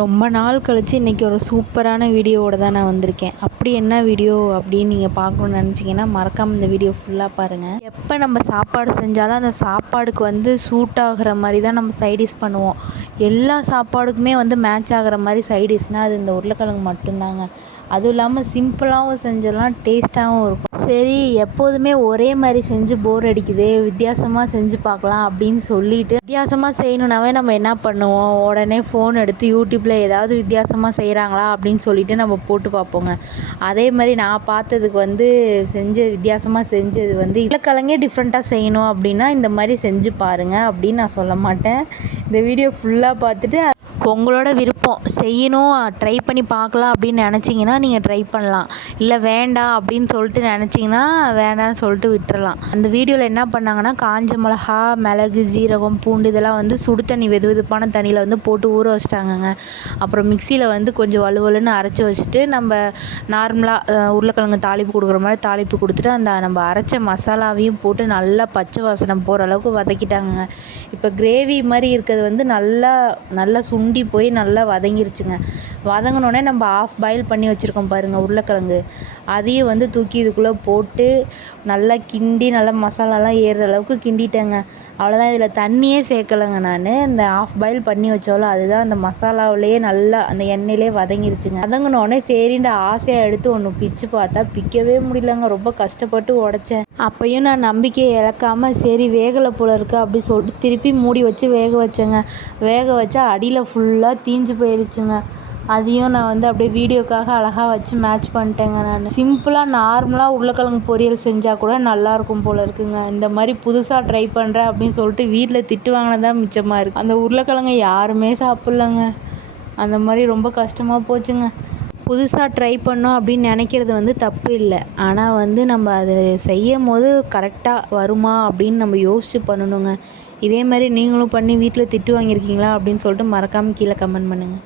ரொம்ப நாள் கழித்து இன்றைக்கி ஒரு சூப்பரான வீடியோவோட தான் நான் வந்திருக்கேன். அப்படி என்ன வீடியோ அப்படின்னு நீங்கள் பார்க்கணுன்னு நினச்சிங்கன்னா மறக்காமல் இந்த வீடியோ ஃபுல்லாக பாருங்கள். எப்போ நம்ம சாப்பாடு செஞ்சாலும் அந்த சாப்பாடுக்கு சூட் ஆகிற மாதிரி தான் நம்ம சைடிஷ் பண்ணுவோம். எல்லா சாப்பாடுக்குமே மேட்ச் ஆகிற மாதிரி சைடிஷ்னால் அது இந்த உருளைக்கிழங்கு மட்டும்தாங்க. அதுவும் இல்லாமல் சிம்பிளாகவும் செஞ்சிடலாம், டேஸ்ட்டாகவும் இருக்கும். சரி, எப்போதுமே ஒரே மாதிரி செஞ்சு போர் அடிக்குது, வித்தியாசமாக செஞ்சு பார்க்கலாம் அப்படின்னு சொல்லிட்டு வித்தியாசமாக செய்யணுன்னாவே நம்ம என்ன பண்ணுவோம், உடனே ஃபோன் எடுத்து யூடியூப்பில் ஏதாவது வித்தியாசமாக செய்கிறாங்களா அப்படின்னு சொல்லிட்டு நம்ம போட்டு பார்ப்போங்க. அதே மாதிரி நான் பார்த்ததுக்கு வித்தியாசமாக செஞ்சது உருளைக்கிழங்கே டிஃப்ரெண்ட்டாக செய்யணும் அப்படின்னா இந்த மாதிரி செஞ்சு பாருங்கள் அப்படின்னு நான் சொல்ல மாட்டேன். இந்த வீடியோ ஃபுல்லாக பார்த்துட்டு உங்களோட விருப்பம், செய்யணும் ட்ரை பண்ணி பார்க்கலாம் அப்படின்னு நினச்சிங்கன்னா நீங்கள் ட்ரை பண்ணலாம். இல்லை வேண்டாம் அப்படின்னு சொல்லிட்டு நினச்சிங்கன்னா வேண்டாம்னு சொல்லிட்டு விட்டுறலாம். அந்த வீடியோவில் என்ன பண்ணாங்கன்னா, காஞ்ச மிளகா, மிளகு, ஜீரகம், பூண்டு இதெல்லாம் சுடு தண்ணி வெதுவெதுப்பான தண்ணியில் போட்டு ஊற வச்சிட்டாங்கங்க. அப்புறம் மிக்சியில் கொஞ்சம் வலுவலுன்னு அரைச்சி வச்சுட்டு நம்ம நார்மலாக உருளைக்கிழங்கு தாளிப்பு கொடுக்குற மாதிரி தாளிப்பு கொடுத்துட்டு அந்த நம்ம அரைச்ச மசாலாவையும் போட்டு நல்லா பச்சை வாசனை போகிற அளவுக்கு வதக்கிட்டாங்கங்க. இப்போ கிரேவி மாதிரி இருக்கிறது நல்லா சுண்டி போய் நல்லா வதங்கிருச்சுங்க. வதங்கினோடனே நம்ம ஆஃப் பாயில் பண்ணி வச்சுருக்கோம் பாருங்கள் உருளைக்கிழங்கு, அதையும் தூக்கி இதுக்குள்ளே போட்டு நல்லா கிண்டி நல்லா மசாலாலாம் ஏறுற அளவுக்கு கிண்டிட்டேங்க. அவ்வளோதான், இதில் தண்ணியே சேர்க்கலைங்க. நான் இந்த ஆஃப் பாயில் பண்ணி வச்சோல அதுதான் அந்த மசாலாவிலேயே நல்லா அந்த எண்ணெயிலே வதங்கிருச்சுங்க. வதங்கினோடனே சரின்ற ஆசையாக எடுத்து ஒன்று பிச்சு பார்த்தா பிக்கவே முடியலங்க. ரொம்ப கஷ்டப்பட்டு உடைச்சேன். அப்பையும் நான் நம்பிக்கையை இழக்காமல் சரி வேகலை போல இருக்குது அப்படி சொல்லிட்டு திருப்பி மூடி வச்சு வேக வச்சேங்க. வேக வச்சா அடியில் ஃபுல்லாக தீஞ்சு போயிடுச்சுங்க. அதையும் நான் அப்படியே வீடியோக்காக அழகாக வச்சு மேட்ச் பண்ணிட்டேங்க. நான் சிம்பிளாக நார்மலாக உருளைக்கிழங்கு பொரியல் செஞ்சால் கூட நல்லாயிருக்கும் போல் இருக்குங்க. இந்த மாதிரி புதுசாக ட்ரை பண்ணுறேன் அப்படின்னு சொல்லிட்டு வீட்டில் திட்டு வாங்கினதான் மிச்சமாக இருக்குது. அந்த உருளைக்கிழங்கை யாருமே சாப்பிட்லங்க. அந்த மாதிரி ரொம்ப கஷ்டமாக போச்சுங்க. புதுசாக ட்ரை பண்ணோம் அப்படின்னு நினைக்கிறது தப்பு இல்லை. ஆனால் நம்ம அது செய்யும் போது கரெக்டாக வருமா அப்படின்னு நம்ம யோசித்து பண்ணணுங்க. இதே மாதிரி நீங்களும் பண்ணி வீட்டில் திட்டு வாங்கியிருக்கீங்களா அப்படின்னு சொல்லிட்டு மறக்காமல் கீழே கமெண்ட் பண்ணுங்கள்.